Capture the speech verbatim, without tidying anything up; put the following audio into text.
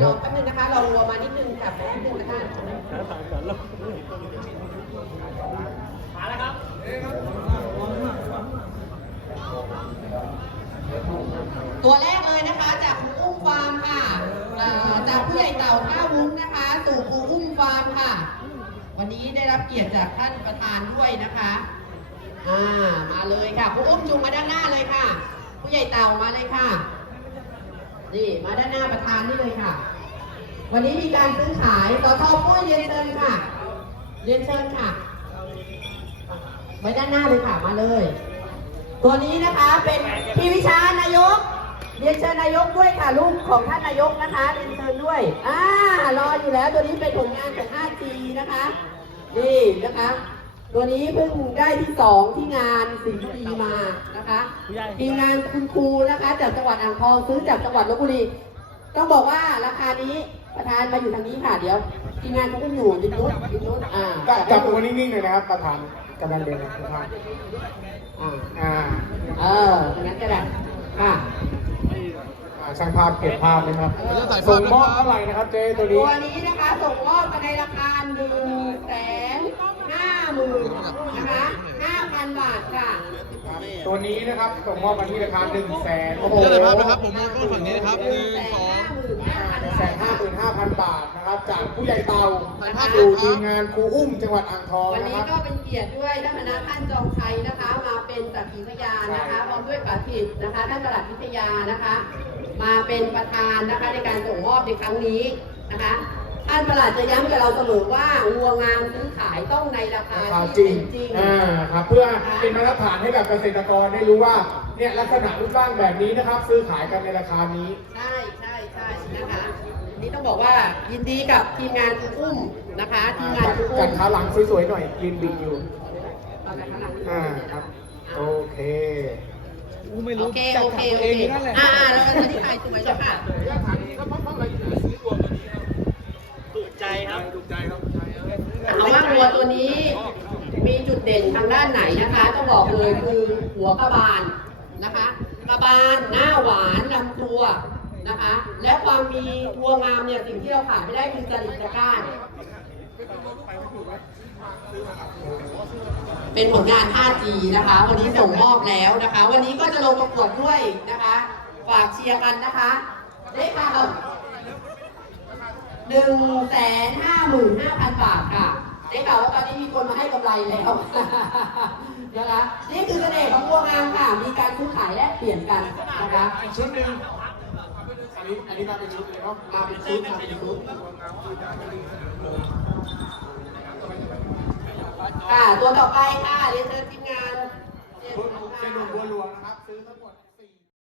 รอแป๊บนึงนะคะเรารวมมานิดนึงค่ะแป๊บนึงนะคะมาแล้วครับตัวแรกเลยนะคะจากครูอุ้มฟาร์มค่ะจากผู้ใหญ่เต่าท่าวุ้งนะคะสู่ครูอุ้มฟาร์มค่ะวันนี้ได้รับเกียรติจากท่านประธานด้วยนะคะอ่ามาเลยค่ะครูอุ้มจูงมาด้านหน้าเลยค่ะผู้ใหญ่เต่ามาเลยค่ะนี่มาด้านหน้าประธานนี่เลยค่ะวันนี้มีการซื้อขายสทปุ้ยเรียนเชิญค่ะเรียนเชิญค่ะไว้ด้านหน้าเลยค่ะมาเลยตัวนี้นะคะเป็นพี่วิชานายกเรียนเชิญนายกด้วยค่ะลูกของท่านนายกนะคะเรียนเชิญด้วยอ่ารออยู่แล้วตัวนี้เป็นผลงานของ อาร์ จี นะคะนี่นะคะตัวนี้เพิ่งได้ที่สองที่งานสิงห์ปีมานะคะทีมงานคุณครูนะคะจากจังหวัดอ่างทองซื้อจากจังหวัดลพบุรีต้องบอกว่าราคานี้ประธานมาอยู่ทางนี้ค่ะเดี๋ยวทีมงานเขาก็อยู่ดินนุ๊ดดินนุ๊ดอ่าจับตัวนิ่งๆเลยนะครับประธานกำลังเรียนนะครับอ่าอ่าเอองั้นก็ได้ค่ะช่างภาพเก็บภาพนะครับส่งมอบเท่าไหร่นะครับเจ๊ตัวนี้ตัวนี้นะคะส่งมอบในราคาหนึ่งแสนห้าหมื่นนะคะห้าพันบาทค่ะตัวนี้นะครับส่งมอบมาที่ราคาหนึ่งแสนโอ้โหเดี๋ยวภาพนะครับผมมองฝั่งนี้นะครับหนึ่งสองหนึ่งแสนห้าหมื่นห้าพันบาทนะครับจากผู้ใหญ่เตาดูทีมงานครูอุ้มจังหวัดอ่างทองวันนี้นะครับก็เป็นเกียรติด้วยท่านคณะท่านจองชัยนะคะมาเป็นสักขีพยานนะคะพร้อมด้วยปฏิทินนะคะท่านปลัดวิทยานะคะมาเป็นประธานนะคะในการส่งมอบในครั้งนี้นะคะท่านปลัดจะย้ำกับเราเสมอว่าวัวงามซื้อขายต้องในราคาที่เป็นจริงอ่าครับเพื่อเป็นมาตรฐานให้กับเกษตรกรได้รู้ว่าเนี่ยลักษณะรูปร่างแบบนี้นะครับซื้อขายกันในราคานี้ใช่ใช่ใช่นะคะนี่ต้องบอกว่ายินดีกับทีมงานคุณอุ้มนะคะทีมงานคุณอุ้มกันขาหลังสวยๆหน่อยยืนบิดอยู่อ่าครับโอเคไม่รู้โอเคโอเคโอเคอ่าแล้วตอนนี้ใครสวยจ้ะค่ะถูกใจครับถูกใจครับถามว่าวัวตัวนี้มีจุดเด่นทางด้านไหนนะคะต้องบอกเลยคือหัวกระบาลนะคะกระบาลหน้าหวานลำตัวนะคะและความมีวัวงามเนี่ยสิ่งที่เราขาดไม่ได้คือจริตจักร้านเป็นผลงาน ห้า จี นะคะวันนี้ส่งมอบแล้วนะคะวันนี้ก็จะลงประกวดด้วยนะคะฝากเชียร์กันนะคะได้ค่ะหนึ่งแสนห้าหมื่นห้าพันบาทค่ะได้ข่าวว่าตอนนี้มีคนมาให้กำไรแล้วนะคะนี่คือเสน่ห์ของวัวงามค่ะมีการซื้อขายและเปลี่ยนกันนะคะชุดหนึ่งอันนี้อันนี้มาเป็นชุดเลยเนาะมาเป็นชุดมาเป็นชุดค่ะตัวต่อไปค่ะเรียนเชิญทีมงานเป็นหนุ่มบัวหลวงนะครับซื้อทั้งหมด